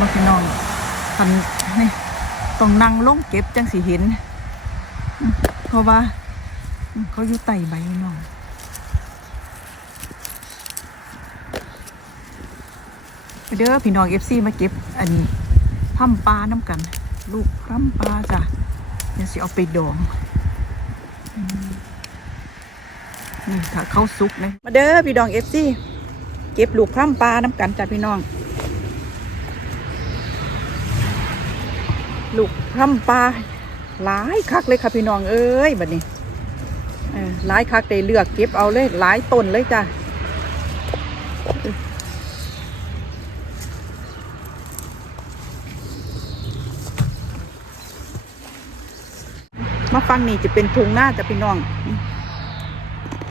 บ่พี่น้องทันนี่ต้องนั่งลงเก็บจังสิเห็น เพราะว่า เขาอยู่ใต้ใบพี่น้องไปเด้อพี่น้องเอฟซีมาเก็บ อันพั่มปลาน้ำกัน ลูกพั่มปลาจ้ะเดี๋ยวสิเอาไปดองนี่ถ้าเขาสุกเลยมาเด้อพี่น้องเอฟซีเก็บลูกพั่มปลาน้ำกันจ้ะพี่น้อง ลูกพร่ำปลาหลายคักเลยค่ะพี่น้องเอ้ยบัดนี้หลายคักได้เลือกเก็บเอาเลยหลายต้นเลยจ้ะมาฟังนี่จะเป็นทุ่งหน้าจะพี่น้อง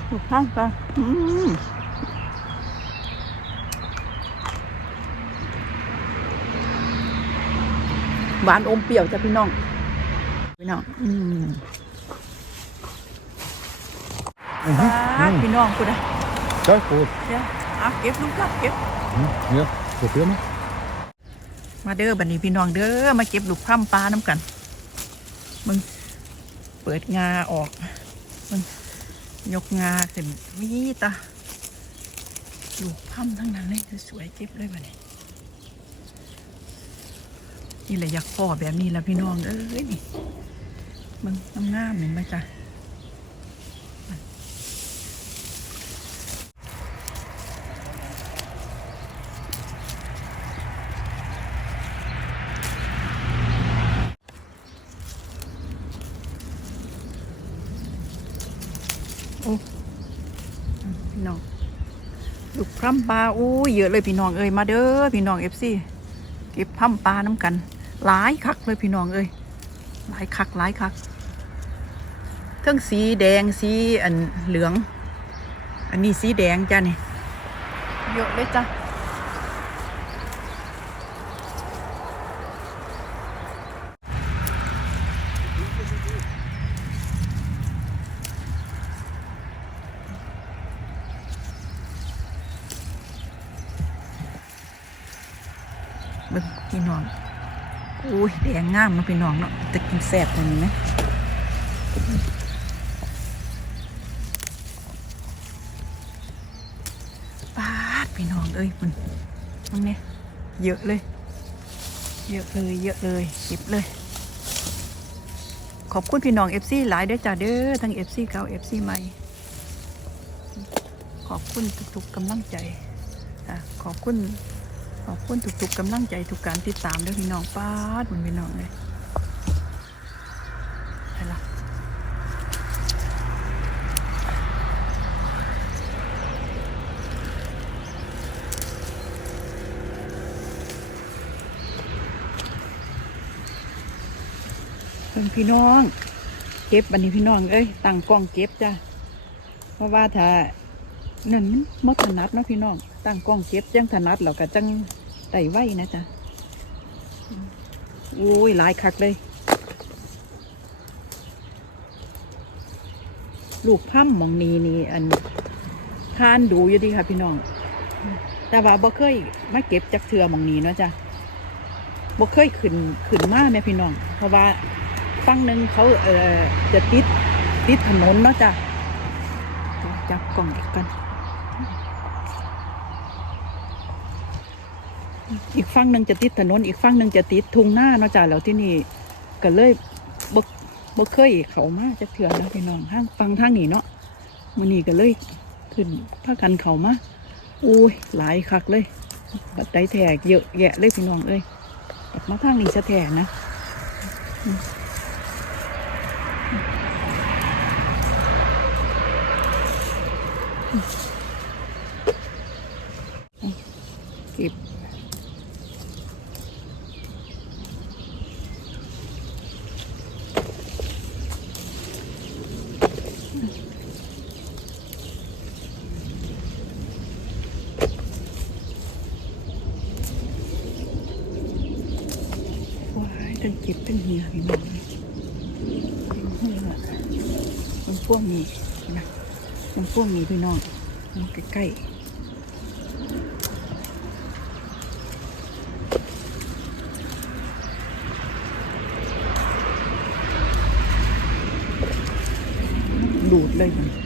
ลูกพร่ำปลาอืม หวานอมเปรี้ยวจ้ะพี่น้อง พี่น้องอืม Mhm. ปาด Mm. พี่น้องคุณนะ Kijk, goed. เดี๋ยวเอาเก็บลูกครับเก็บ Hm, Ja, probeer maar. มาเด้อบัดนี้พี่น้องเด้อมาเก็บลูกพร่ำปลาน้ำกันมึงเปิดงาออกมึงยกงาขึ้นวิตาลูกพร่ำทั้งนั้นเลยสวยๆเก็บเลยบัดนี้ นี่แหละอยากพ่อแบบนี้แหละพี่น้อง เอ้ยนี่มึงงามๆเห็นไหมจ๊ะพี่น้องลูกพร่ำปลาอู้เยอะเลยพี่น้องเอ้ยมาเด้อพี่น้องเอฟซี เก็บพร่ำปลาน้ำกัน หลายคักเลยพี่น้องเอ้ยหลายคักหลายคักทั้งสีแดงสีอันเหลือง อันนี้สีแดงจ้ะนี่เยอะเลยจ้ะ พี่น้องอุ้ยแดงงามนะพี่น้องเนาะจะกินแซ่บอย่างนี้ไหมปาดพี่น้องเอ้ยมันตรงนี้เยอะเลย เยอะเลย เยอะเลยเก็บเลย ขอบคุณพี่น้องเอฟซีหลายเด้อจ้าเด้อทั้งเอฟซีเก่าเอฟซีใหม่ขอบคุณทุกๆกำลังใจขอบคุณ ขอบคุณทุกๆกำลังใจทุกการติดตามเด้วยพี่น้องป้าดมันพี่น้องเลยไปละเพิ่นพี่น้อง เก็บบันนี้พี่น้อง เอ้ยตั้งกล้องเก็บจ้ะเพราะว่าถ้านั่นมันถนัดเนาะพี่น้องตั้งกล้องเก็บจังถนัดเราก็จัง ได้ไว้นะจ๊ะโอ้ยหลายคักเลย ลูกพั่มหมองนีนี่อันทานดูอยู่ดีค่ะพี่น้อง แต่ว่าบ่เคยมาเก็บจากเทือหมองนีเนาะจ้ะบ่เคยขึ้นขึ้นมาแม่พี่น้อง เพราะว่าฝั่งหนึ่งเขาเอ่อจะติดติดถนนเนาะจ้ะเดี๋ยวจับกล่องอีกกัน อีกฝั่งหนึ่งจะติดถนนอีกฝั่งหนึ่งจะติดทุ่งหน้าเนาะจ้าแล้วที่นี่ก็เลยบ่บ่เคยเขามาจะเถื่อนนะพี่น้องห้างฟังทางนี้เนาะมันนี่ก็เลยขึ้นพากันเขามาอุ้ยหลายคักเลยบัดไดแทกเยอะแยะเลยพี่น้องเอ้ยมาทางนี้จะแทกนะ วงมีนะน้ำพ่วงมีพี่น้องมันใกล้ๆดูดเลยมัน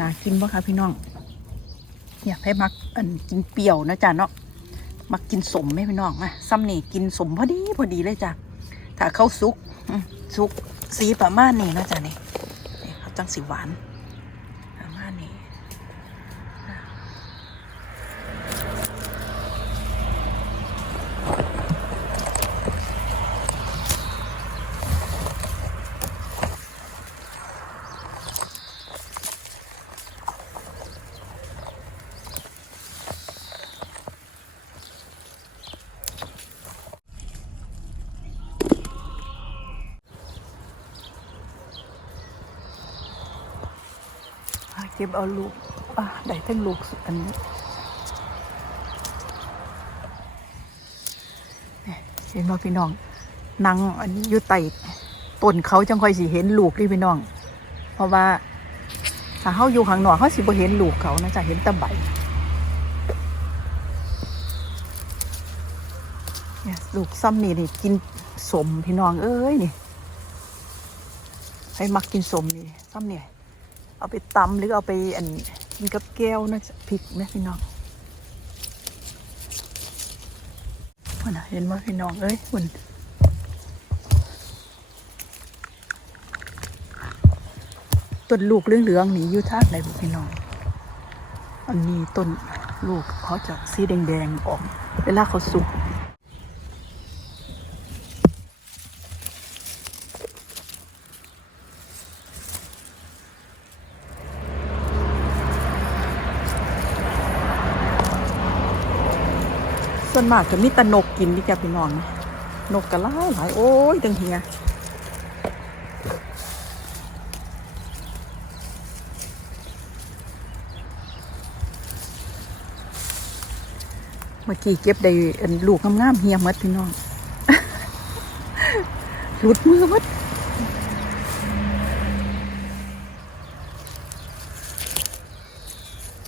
น่ากินปะคะพี่น้อง อยากให้มักอันกินเปรี้ยวนะจ๊ะเนาะ มักกินสมไหมพี่น้องอะซ้ำนี่กินสมพอดีพอดีเลยจ้ะ ถ้าเข้าซุกซุกสีประมาณนี้นะจ๊ะนี่นี่เขาจังสีหวาน เก็บเอาลูกอะได้ทั้งลูกอันนี้เห็นว่าพี่น้องนางอันนี้อยู่ไต่ต้นเขาจังค่อยสิเห็นลูกนี่พี่น้อง เพราะว่าถ้าเขาอยู่ข้างนอกเขาสิบ่เห็นลูกเขานะจะเห็นตะใบเนี่ยลูกซ้ำนี่นี่กินสมพี่น้องเอ้ยนี่ให้มักกินสมนี่ซ้ำเนี่ย เอาไปตำหรือเอาไปอันกินกับแก้วนะจะพริกนะพี่น้องคุณน่ะเห็นว่าพี่น้องเอ้ยคุณต้นลูกเหลืองๆนี่อยู่ทางไหนบุพี่น้อง อันนี้ต้นลูกเขาจะสีแดงๆออก เวลาเขาสุก ส่วนมากจะมีแต่นกกินที่แกพี่น้องนะนกกระล่าหลายโอ้ยดังเฮียเมื่อกี้เก็บได้ลูกงามๆเฮียมัดพี่น้องหลุดมือหมัด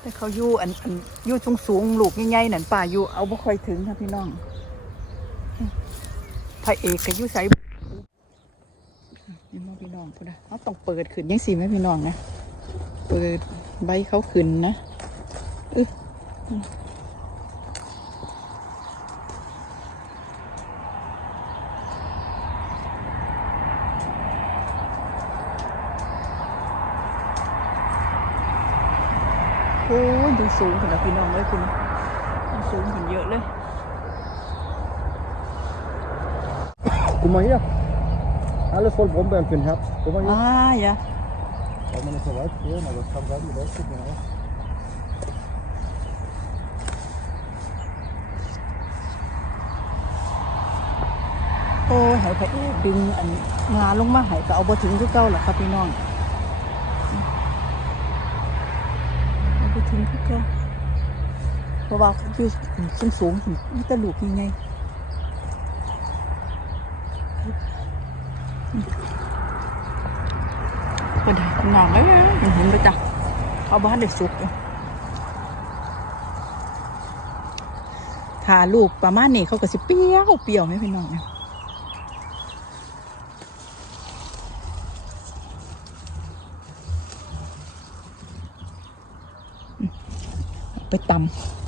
แต่ เขาอยู่อันอันอยู่สูงสูงลูกใหญ่ๆนั่นป่าอยู่เอาบ่ค่อยถึงครับพี่น้องพระเอกก็อยู่ใส่นี่มองพี่น้องพูดนะเขาต้องเปิดขึ้นยังสีไหมพี่น้องนะ เปิดใบเขาขึ้นนะอึะโอ้ยดูสูงขนาดพี่น้องเลยคุณดูสูงขึ้นเยอะเลย Guck mal hier. Alles voll Brombeeren für den Herbst. Guck mal hier. อ่าอย่า Kann man nicht so weit sehen, aber es kann sein, die leuchtet mir auch. โอ้ยใหายพระเอกดึงอันงาลงมาใหาย ก็เอาบ่ถึงพี่น้องเอาบ่ถึงคือเก่าเพราะว่าอยู่สูงสูงมีแต่ลูกยังไงก็ได้งามเลยเห็นเลยจ้ะเอาบ้านได้สุกอยู่ถ้าลูกประมาณนี้เขาก็สิเปรี้ยวเปรี้ยวไหมพี่น้องเนี่ย ไปตำ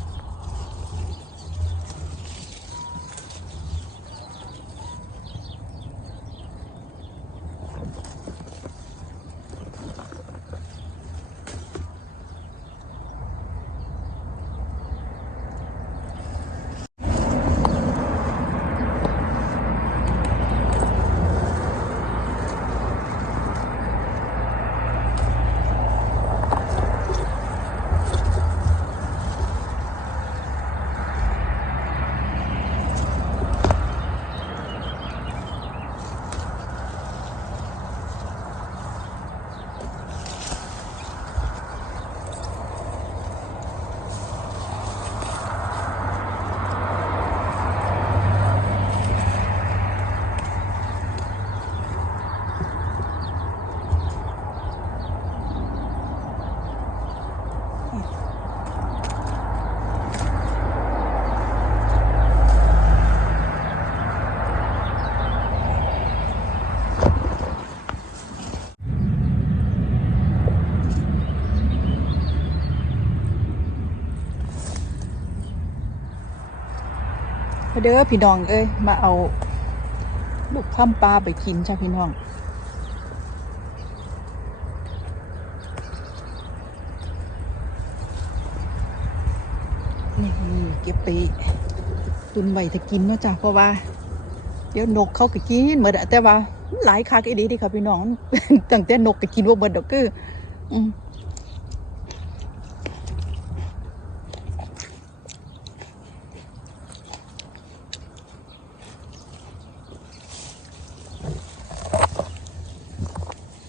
เด้อพี่น้องเอ้ยมาเอาลูกพัมปลาไปกินจ้าพี่น้องนี่เก็บไปตุนไว้ถ้ากินเนาะจ้ะเพราะว่า เดี๋ยวนกเขาก็กินหมดอะแต่ว่า หลายคักอีดีดีค่ะพี่น้องตั้งแต่นกก็กินว่าเบิดดอกคือ อืม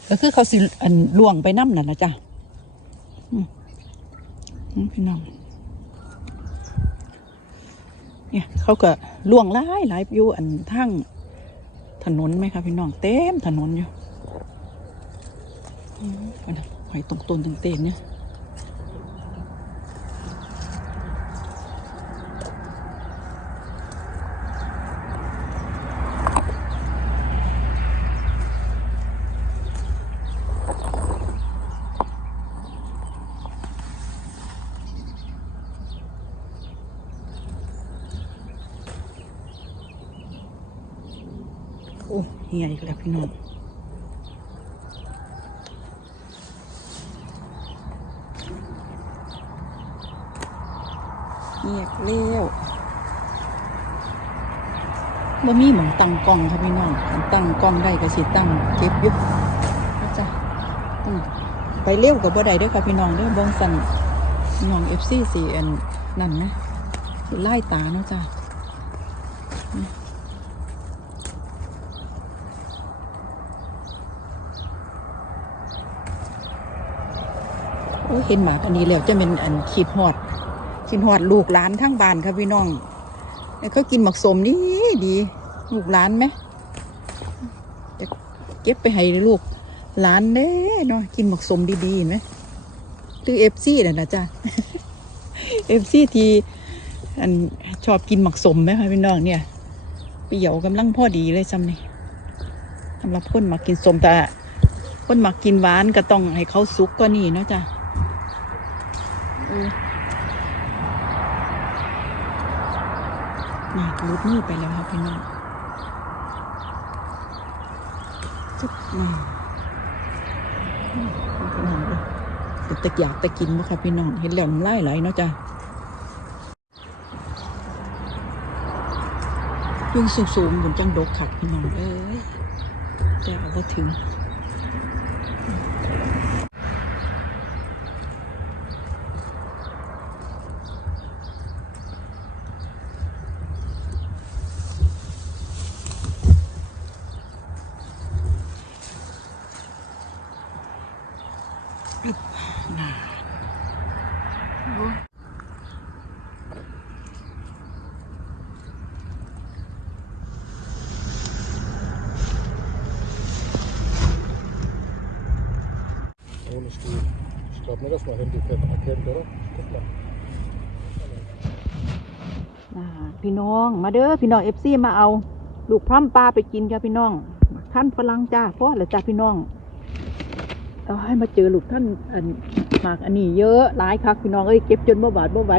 ก็คือเขาสิอันล่วงไปน้ำนั่นนะจ้ะอืมอืมพี่น้องเนี่ยเขาก็ล่วงหลายหลายอยู่อันทั้งถนนไหมคะพี่น้องเต็มถนนอยู่อันหอยตรงต้นตรงเต็มเนี่ยโอ้เหี่ยอีกแล้ว พี่น้องเหี่ยเลี้ยวบ่มีหมองตั้งกล้องค่ะพี่น้องตั้งกล้องได้ก็สิตั้งเก็บอยู่นะจ้ะไปเร็วกับบ่ได้เด้อค่ะพี่น้องเด้อเบิ่งสั่นพี่น้อง FC สิอันนั่นนะไล่ตาเนาะจ้ะ โอ้ย เห็นหมากันนี้แล้วจะเป็นอันขีดหอดขีดหอดลูกหลานทั้งบ้านครับพี่น้องแล้วเขากินหมักสมนี่ดีลูกหลานไหมจะเก็บไปให้ลูกหลานเด้เนาะกินหมักสมดีๆเห็นไหมคือเอฟซีน่ะนะจ๊ะเอฟซีที่อันชอบกินหมักสมไหมคะพี่น้องเนี่ยเปรี้ยวกำลังพ่อดีเลยซ้ำนี่สำหรับคนมากินสมแต่คนมากินหวานก็ต้องให้เขาสุกก็นี่เนาะจ้ะ นี่รูดมือไปแล้วครับพี่น้องจุ๊บนี่อืมพี่น้องเอ้ยเป็นตะอยากตะกินบ่ครับพี่น้อง เห็นแล้วน้ำลายไหลเนาะจ้ะยุงสูงๆบนจังดกขัดพี่น้องเอ้ยแต่เอาบ่ถึง อึบนานโอ้ Ohne Stuhl. Ich glaube nicht, dass man Handy erkennt, oder? Guck mal. อ่าพี่น้องมาเด้อพี่น้องเอฟซีมาเอา ลูกพร่ำปลาไปกินจ้ะพี่น้องท่านฝรั่งจ้าพ่อเหรอจ้าพี่น้องเอาให้มาเจอลูกท่านอันหมากอันนี้เยอะหลายคักพี่น้องเอ้ยเก็บจนบ่บาดบ่ไหว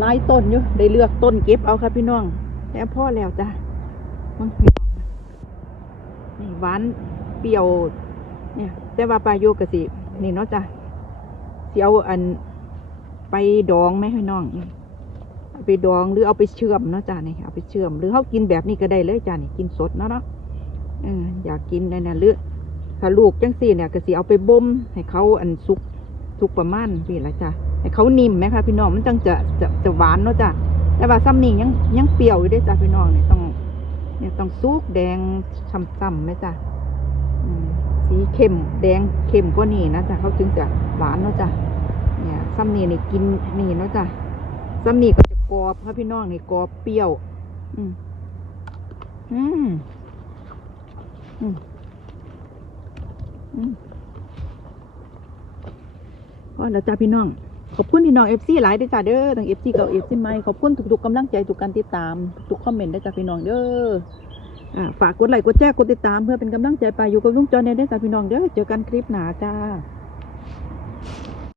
หลายต้นอยู่ได้เลือกต้นเก็บเอาครับพี่น้องแล้วพ่อแล้วจ้ะมันพี่น้องนี่หวานเปรี้ยวเนี่ยแต่ว่าปลาโยกกะสินี่เนาะจ้าะเสียวอันไปดองไหมพี่น้องนี่เอาไปดองหรือเอาไปเชื่อมเนาะจ้านี่เอาไปเชื่อม หรือเขากินแบบนี้ก็ได้เลยจ้านี่กินสดเนาะเนาะอยากกินนั่นน่ะหรือถ้าลูกจังสี่เนี่ยก็สิเอาไปบ่มให้เขาอันสุกสุกประมาณนี่ละจ้ะให้เขานิ่มไหมคะพี่น้องมันจังจะจะจะหวานเนาะจ้ะแต่ว่าซ้ำนี่ยังยังเปรี้ยวอยู่ด้วยจ้ะพี่น้องเนี่ยต้องเนี่ยต้องสุกแดงช่ำๆไหมจ้ะอืมสีเข้มแดงเข้มกว่านี่นะจ้ะเขาจึงจะหวานเนาะจ้ะ ซ้ำนี่นี่กินนี่เนาะจ้ะซ้ำนี่ก็จะกรอบครับพี่น้องนี่กรอบเปรี้ยว อืมอืมอืมอืมพอแล้วจ้าพี่น้องขอบคุณพี่น้องเอฟซีหลายเด้วยจ้าเด้อทั้งเอฟซีกับเอฟซีไม่ขอบคุณทุกๆกำลังใจทุกการติดตามทุกคอมเมนต์ด้จ้าพี่น้องเด้ออ่าฝากกดไลค์กดแชร์กดติดตามเพื่อเป็นกำลังใจไปอยู่กับลุงจอเนี่ยได้จ้าพี่น้องเด้อเจอกันคลิปหนาจ้า